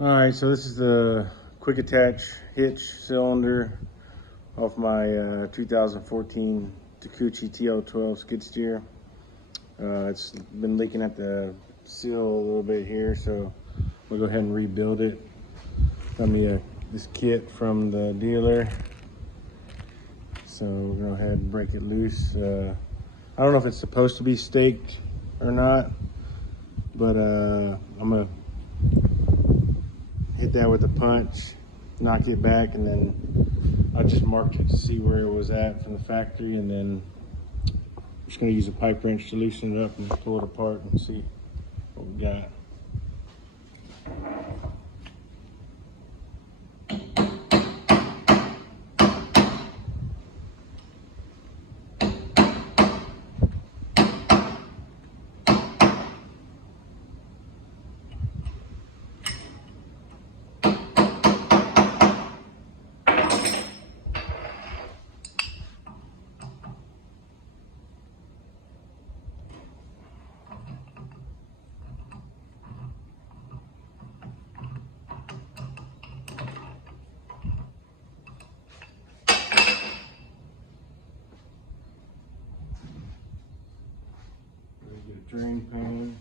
All right, so this is the quick attach hitch cylinder off my 2014 Takeuchi TL12 skid steer. It's been leaking at the seal a little bit here, so we'll go ahead and rebuild it. Got me this kit from the dealer, so we'll go ahead and break it loose. I don't know if it's supposed to be staked or not, but I'm gonna hit that with a punch, knock it back, and then I just marked it to see where it was at from the factory, and then I'm just gonna use a pipe wrench to loosen it up and pull it apart and see what we got. Get a drain pan.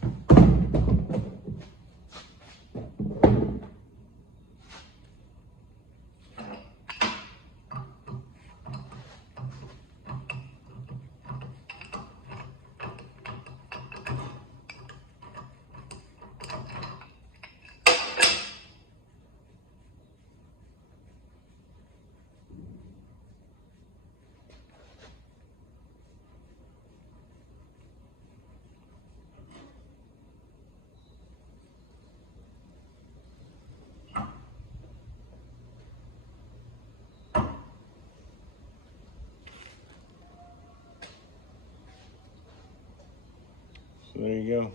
So there you go.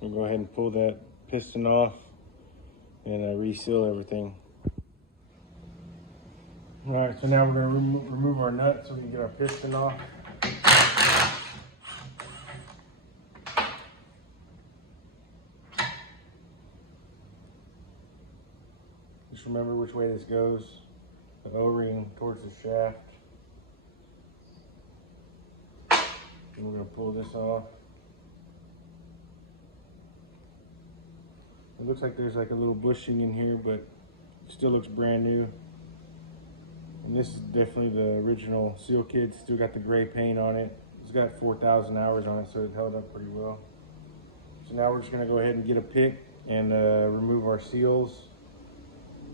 We'll go ahead and pull that piston off and reseal everything. All right, so now we're going to remove our nut so we can get our piston off. Just remember which way this goes. The O-ring towards the shaft. And we're going to pull this off. It looks like there's like a little bushing in here, but it still looks brand new. And this is definitely the original seal kit. Still got the gray paint on it. It's got 4,000 hours on it, so it held up pretty well. So now we're just gonna go ahead and get a pick and remove our seals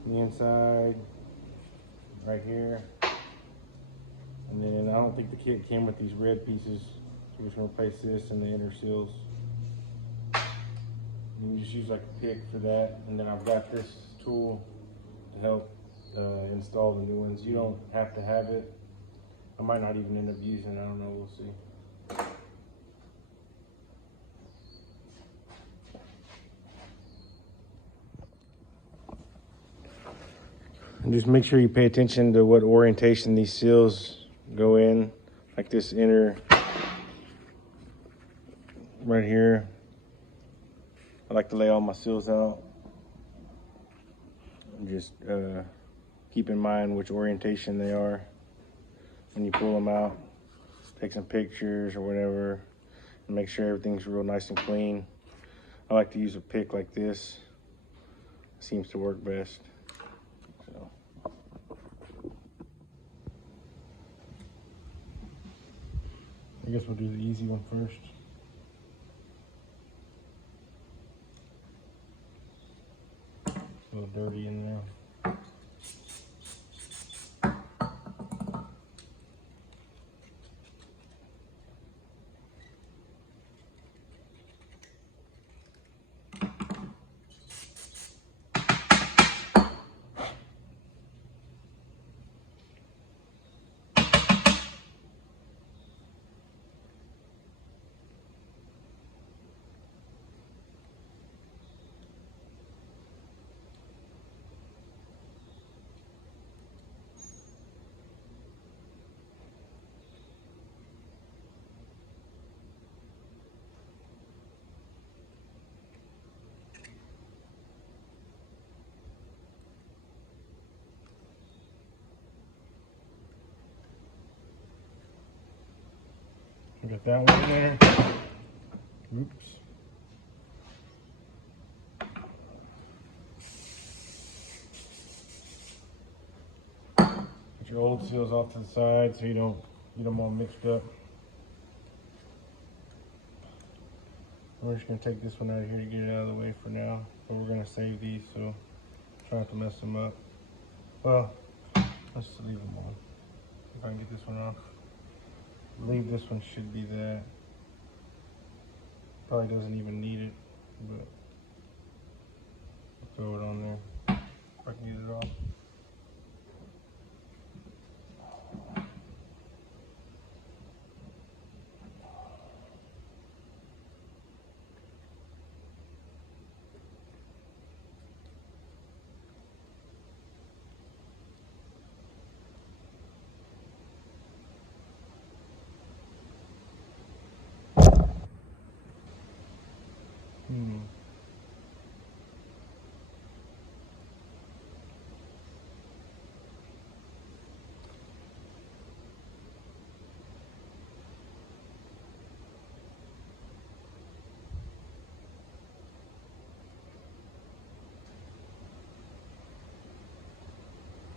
on the inside, right here. And then I don't think the kit came with these red pieces, so we're just gonna replace this and the inner seals. And you just use like a pick for that. And then I've got this tool to help install the new ones. You don't have to have it. I might not even end up using it, I don't know, we'll see. And just make sure you pay attention to what orientation these seals go in, like this inner right here. I like to lay all my seals out and just keep in mind which orientation they are when you pull them out. Take some pictures or whatever and make sure everything's real nice and clean. I like to use a pick like this. It seems to work best. So. I guess we'll do the easy one first. It's a little dirty in there. Get that one in there. Oops. Get your old seals off to the side so you don't get them all mixed up. We're just gonna take this one out of here to get it out of the way for now. But we're gonna save these, so try not to mess them up. Well, let's just leave them on. If I can get this one off. I believe this one should be that. Probably doesn't even need it, but I'll throw it on there if I can get it off.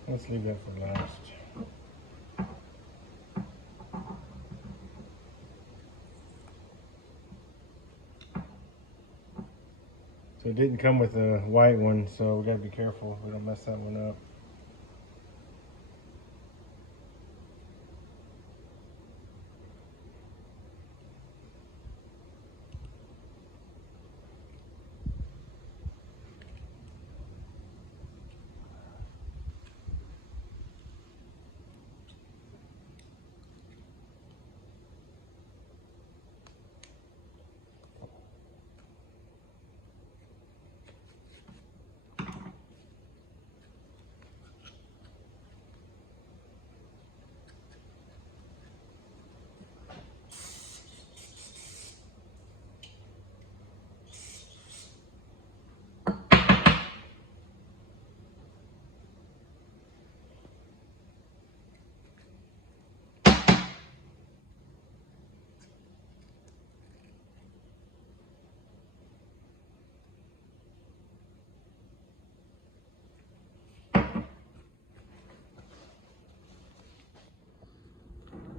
Let's leave that for last. So it didn't come with a white one, so we gotta be careful we don't mess that one up.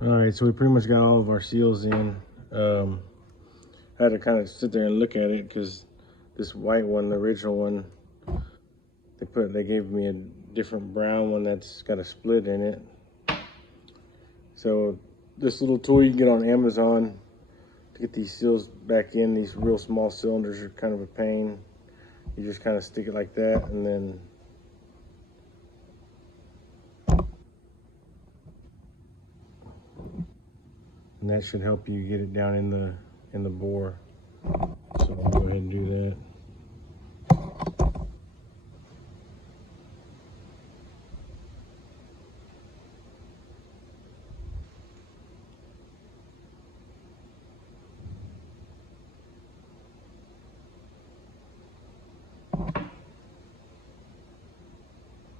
All right, so we pretty much got all of our seals in. I had to kind of sit there and look at it because this white one, the original one, they gave me a different brown one that's got a split in it. So this little tool you can get on Amazon to get these seals back in. These real small cylinders are kind of a pain. You just kind of stick it like that, and then that should help you get it down in the bore. So I'll go ahead and do that.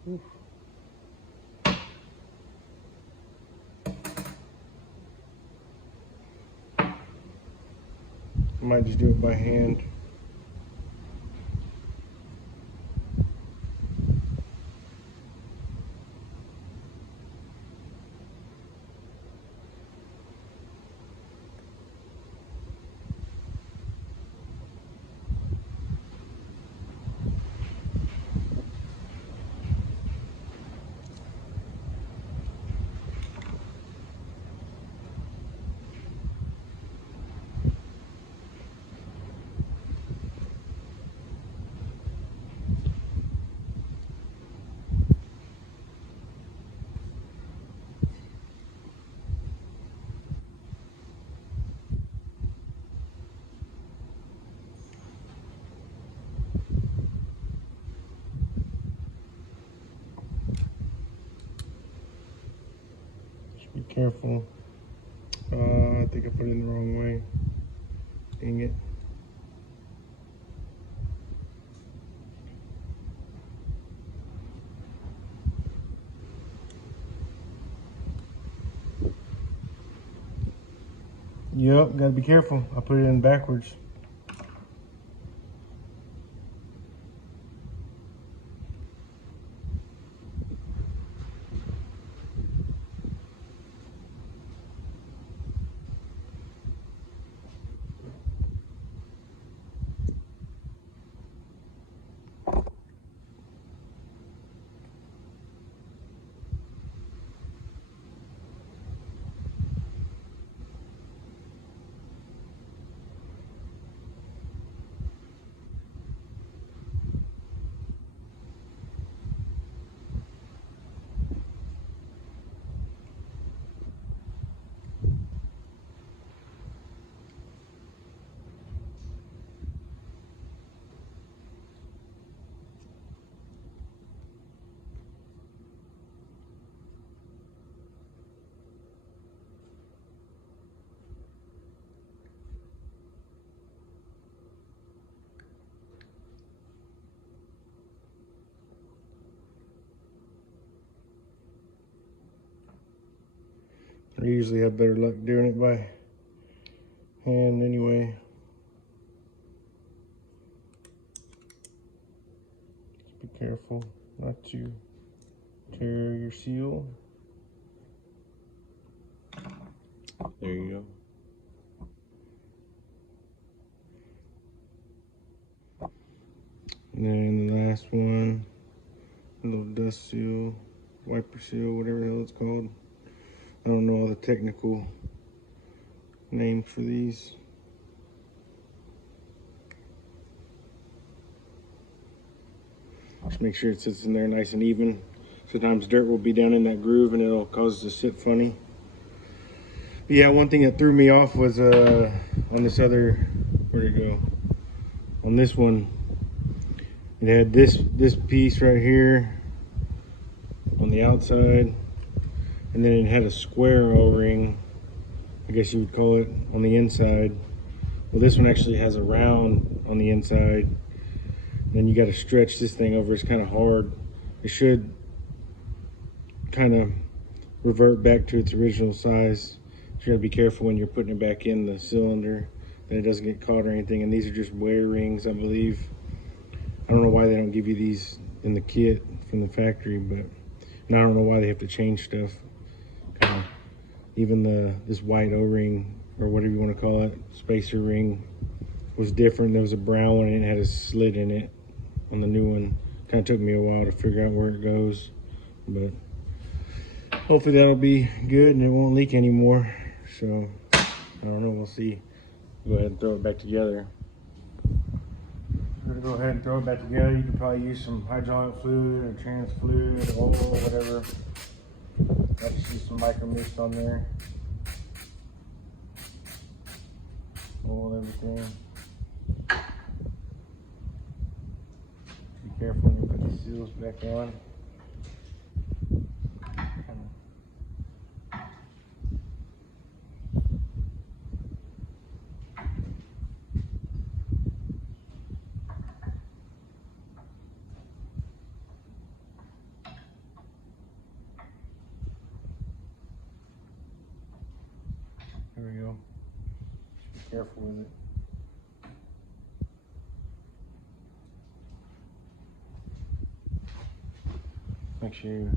Oof. I might just do it by hand. Be careful. I think I put it in the wrong way. Dang it. Yep, gotta be careful. I put it in backwards. I usually have better luck doing it by hand anyway. Just be careful not to tear your seal. There you go. And then the last one, a little dust seal, wiper seal, whatever the hell it's called. I don't know all the technical names for these. Just make sure it sits in there nice and even. Sometimes dirt will be down in that groove and it'll cause it to sit funny. But yeah, one thing that threw me off was on this other, where'd it go? On this one, it had this piece right here on the outside, and then it had a square O-ring, I guess you would call it, on the inside. Well, this one actually has a round on the inside. Then you got to stretch this thing over. It's kind of hard. It should kind of revert back to its original size. You got to be careful when you're putting it back in the cylinder that it doesn't get caught or anything. And these are just wear rings, I believe. I don't know why they don't give you these in the kit from the factory, but and I don't know why they have to change stuff. Even this white O-ring, or whatever you want to call it, spacer ring, was different. There was a brown one and it had a slit in it on the new one. Kind of took me a while to figure out where it goes, but hopefully that'll be good and it won't leak anymore. So I don't know, we'll see. Go ahead and throw it back together. I'm gonna go ahead and throw it back together. You can probably use some hydraulic fluid or trans fluid, oil, whatever. I just use some micro mist on there. Oil everything. Be careful when you put the seals back on. There we go. Be careful with it. Make sure you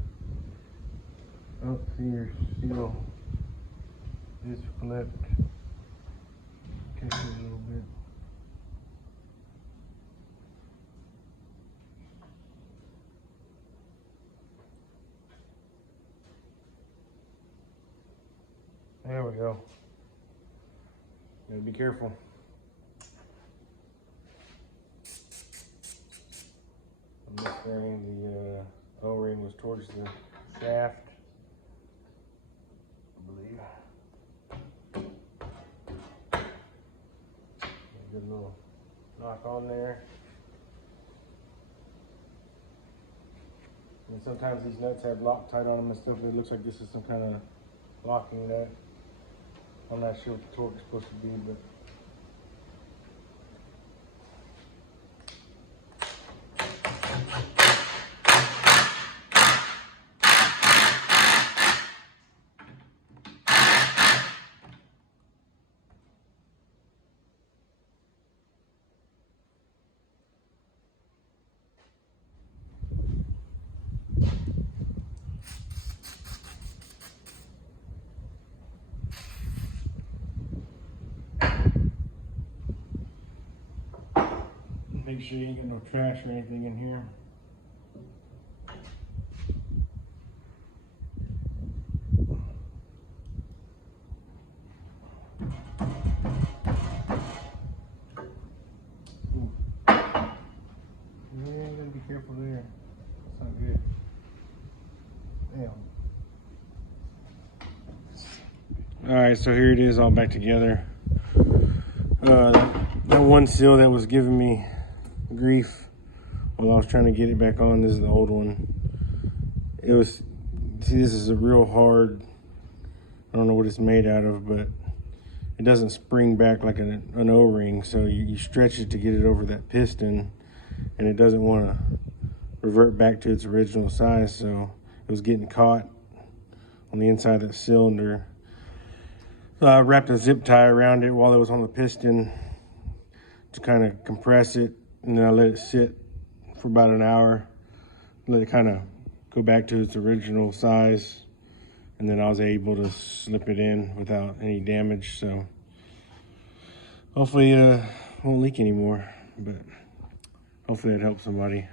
see your seal is flipped. Catch it a little bit. There we go. Gotta be careful. On this thing, the O-ring was towards the shaft, I believe. A good little knock on there. And sometimes these nuts have Loctite on them and stuff. It looks like this is some kind of locking nut. I'm not sure what the torque is supposed to be, but make sure you ain't got no trash or anything in here. Yeah, you gotta be careful there. That's not good. Damn. Alright, so here it is all back together. That one seal that was giving me grief while I was trying to get it back on, this is the old one. It was, see, this is a real hard, I don't know what it's made out of, but it doesn't spring back like an O-ring, so you stretch it to get it over that piston, and it doesn't want to revert back to its original size, so it was getting caught on the inside of that cylinder. So I wrapped a zip tie around it while it was on the piston to kind of compress it, and then I let it sit for about an hour, let it kind of go back to its original size, and then I was able to slip it in without any damage. So hopefully it won't leak anymore, but hopefully it helps somebody.